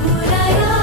Buraya